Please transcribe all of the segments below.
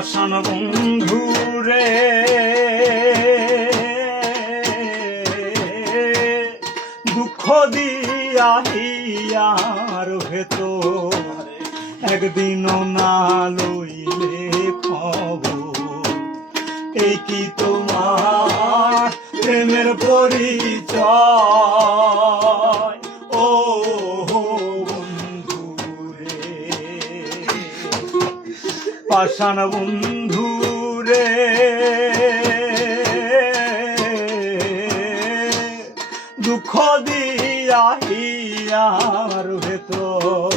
পাষাণ বন্ধু রে দুঃখ দিয়া হিয়ার ভেতর একদিন না লইলে খবর। এই কি তোমার প্রেমের পরিচয়? পাষাণ বন্ধু রে। দুঃখ দিয়া হিয়ার ভেতর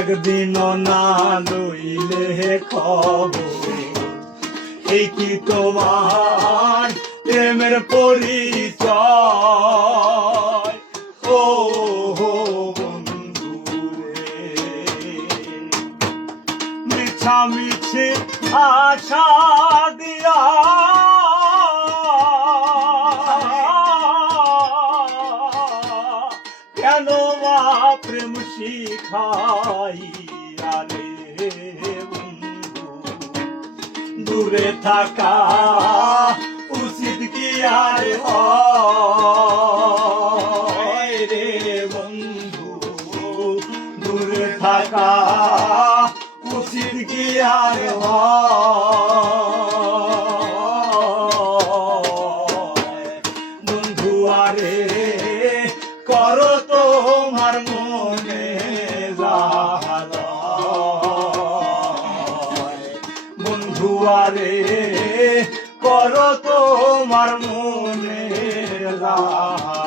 একদিন না লইলে খবর। এই কি তোমার প্রেমের পরিচয়? ও মিছামিছি আশা দিয়া। কেন মা প্রেম শিখাইয়া রে দূরে থাকা উচিত কি আর রে বন্ধু? দূরে থাকা আরে করো তোমার মনে বন্ধুয়ারে বন্ধু আরে করো তোমার মনে রাহা